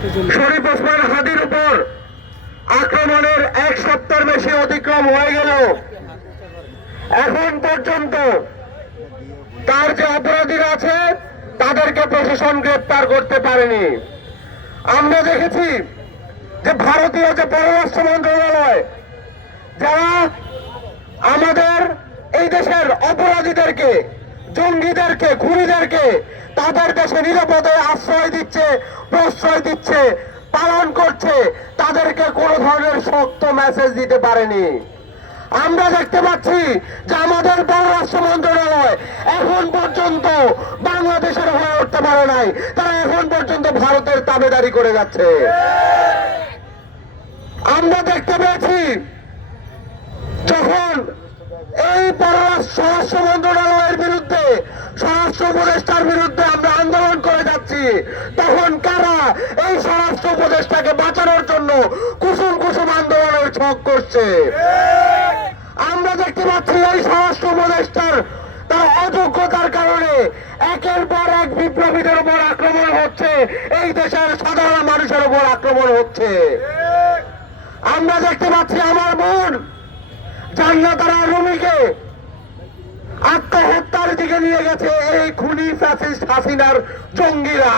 শরীফ ওসমান হাদির উপর আক্রমণের এক সপ্তাহের বেশি অতিক্রম হয়ে গেল, এখন পর্যন্ত তার যে অপরাধীরা আছে তাদেরকে প্রশাসন গ্রেপ্তার করতে পারেনি। আমরা দেখেছি যে ভারতীয় যে পররাষ্ট্র মন্ত্রণালয় যারা আমাদের এই দেশের অপরাধীদেরকে, জঙ্গিদেরকে, খুনিদেরকে তাদের দেশে নিরাপদে আশ্রয় দিচ্ছে, প্রশ্রয় দিচ্ছে, পালন করছে, তাদেরকে কোনো ধরনের শক্ত মেসেজ দিতে পারেনি। আমরা দেখতে পাচ্ছি যে আমাদের পররাষ্ট্র মন্ত্রণালয় এখন পর্যন্ত বাংলাদেশের হয়ে উঠতে পারে নাই, তারা এখন পর্যন্ত ভারতের তাবেদারি করে যাচ্ছে। আমরা দেখতে পেয়েছি যখন এই স্বরাষ্ট্র মন্ত্রণালয়ের বিরুদ্ধে, স্বরাষ্ট্র উপদেষ্টার বিরুদ্ধে আমরা আন্দোলন করে যাচ্ছি, তখন কারা এই স্বরাষ্ট্র উপদেষ্টাকে বাঁচানোর জন্য কুসুম কুসুম আন্দোলনের ছক করছে। আমরা দেখতে পাচ্ছি এই স্বরাষ্ট্র উপদেষ্টার তার অযোগ্যতার কারণে একের পর এক বিপ্লবীদের উপর আক্রমণ হচ্ছে, এই দেশের সাধারণ মানুষের উপর আক্রমণ হচ্ছে। আমরা দেখতে পাচ্ছি আমার বোন জান্নাতারা রুমিকে আত্মহত্যার দিকে নিয়ে গেছে এই খুনি ফ্যাসিস্ট হাসিনার জঙ্গিরা।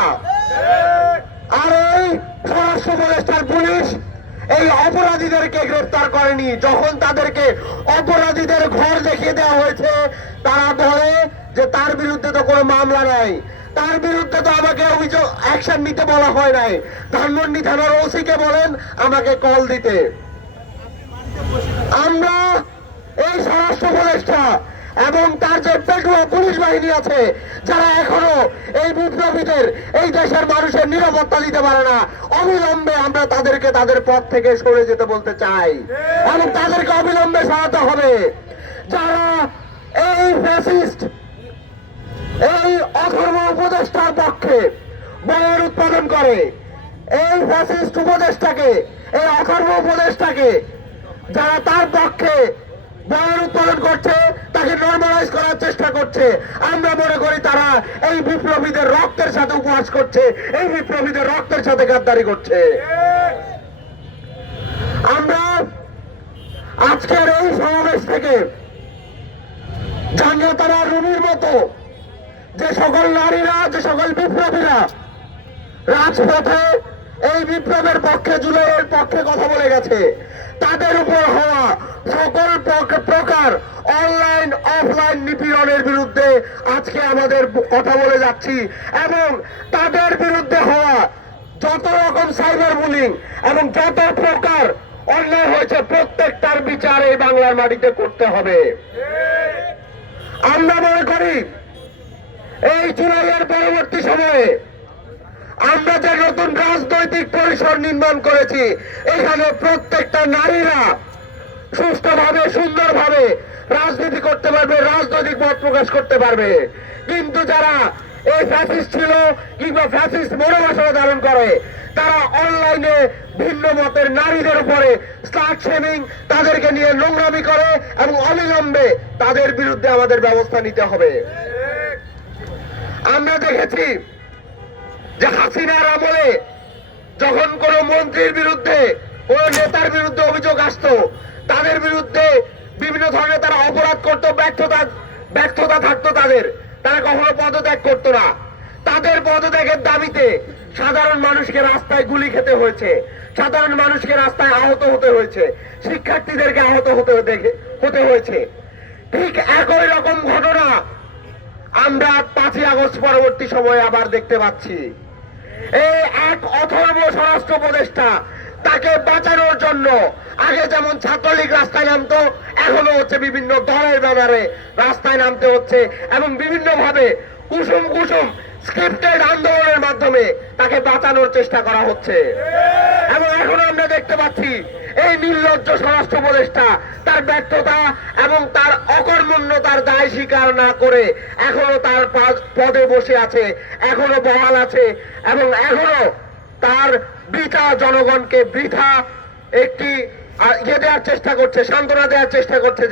আর এই স্বরাষ্ট্র উপদেষ্টার পুলিশ এই অপরাধীদেরকে গ্রেফতার করেনি। যখন তাদেরকে অপরাধীদের ঘর দেখিয়ে দেওয়া হয়েছে, তারা বলে যে তার বিরুদ্ধে তো কোনো মামলা নাই, তার বিরুদ্ধে তো আমাকে অভিযোগ অ্যাকশন নিতে বলা হয় নাই। ধানমন্ডি থানার ওসিকে বলেন আমাকে কল দিতে। আমরা এই স্বরাষ্ট্র উপদেষ্টা এবং তার যে পেটুয়া পুলিশ বাহিনী আছে, যারা এখনো এই বিপ্লবীদের, এই দেশের মানুষের নিরাপত্তা দিতে পারে না, অবিলম্বে আমরা তাদেরকে তাদের পথ থেকে সরে যেতে বলতে চাই এবং তাদেরকে অবিলম্বে সরাতে হবে। যারা এই ফ্যাসিস্ট, এই অধর্ম উপদেষ্টার পক্ষে বয়ান উৎপাদন করে, এই ফ্যাসিস্ট উপদেষ্টাকে, এই অধর্ম উপদেষ্টাকে যারা তার পক্ষে বয়ান উৎপাদন করছে, তাকে নর্মালাইজ করার চেষ্টা করছে, আমরা মনে করি তারা এই বিপ্লবীদের রক্তের সাথে উপহাস করছে, এই বিপ্লবীদের রক্তের সাথে গাদ্দারি করছে। আমরা আজকের এই সমাবেশ থেকে জান্নাতারা রুমির মতো যে সকল নারীরা, যে সকল বিপ্লবীরা রাজপথে এই বিপ্লবের পক্ষে, জুলাইয়ের পক্ষে কথা বলে গেছে, তাদের উপর হওয়া সকল প্রকার অনলাইন অফলাইন নিপীড়নের বিরুদ্ধে আজকে আমাদের কথা বলে যাচ্ছি এবং তাদের বিরুদ্ধে হওয়া যত রকম সাইবার বুলিং এবং যত প্রকার অন্যায় হয়েছে প্রত্যেকটার বিচার এই বাংলার মাটিতে করতে হবে। আমরা মনে করি এই জুলাইয়ের পরবর্তী সময়ে আমরা যে নতুন রাজনৈতিক পরিসর নির্মাণ করেছি, এখানে প্রত্যেকটা নারীরা সুষ্ঠুভাবে, সুন্দরভাবে রাজনীতি করতে পারবে, রাজনৈতিক মত প্রকাশ করতে পারবে। কিন্তু যারা এই ফ্যাসিস্ট ছিল কিংবা ফ্যাসিস্ট মনোবাসনা ধারণ করে, তারা অনলাইনে ভিন্ন মতের নারীদের উপরে স্লাট শেমিং, তাদেরকে নিয়ে নোংরামি করে এবং অবিলম্বে তাদের বিরুদ্ধে আমাদের ব্যবস্থা নিতে হবে। আমরা দেখেছি যে হাসিনার আমলে যখন কোন মন্ত্রীর বিরুদ্ধে, কোন নেতার বিরুদ্ধে অভিযোগ আসতো, তাদের বিরুদ্ধে বিভিন্ন ধরনের তারা অপরাধ করতো, ব্যর্থতা থাকতো তারা কখনো পদত্যাগ করতো না। তাদের পদত্যাগের দাবিতে সাধারণ মানুষকে রাস্তায় গুলি খেতে হয়েছে, সাধারণ মানুষকে রাস্তায় আহত হতে হয়েছে, শিক্ষার্থীদেরকে আহত হতে হয়েছে। ঠিক একই রকম ঘটনা আমরা 5ই আগস্ট পরবর্তী সময়ে আবার দেখতে পাচ্ছি। এই এক অথর্ব স্বরাষ্ট্র উপদেষ্টা, তাকে বাঁচানোর জন্য আগে যেমন ছাত্রলীগ রাস্তায় নামতো, এখনো হচ্ছে বিভিন্ন দলের ব্যানারে রাস্তায় নামতে হচ্ছে এবং বিভিন্ন ভাবে কুসুম কুসুম স্ক্রিপ্টেড আন্দোলনের মাধ্যমে তাকে বাঁচানোর চেষ্টা করা হচ্ছে। এবং এখন আমরা দেখতে পাচ্ছি এই নির্লজ্জ স্বরাষ্ট্র উপদেষ্টা তার ব্যর্থতা এবং তার অকর্মণ্যতার দায় স্বীকার না করে এখনো তার পদে বসে আছে, এখনো বহাল আছে এবং এখনো তার বৃথা জনগণকে বৃথা একটি ইয়ে দেওয়ার চেষ্টা করছে, সান্ত্বনা দেওয়ার চেষ্টা করছে।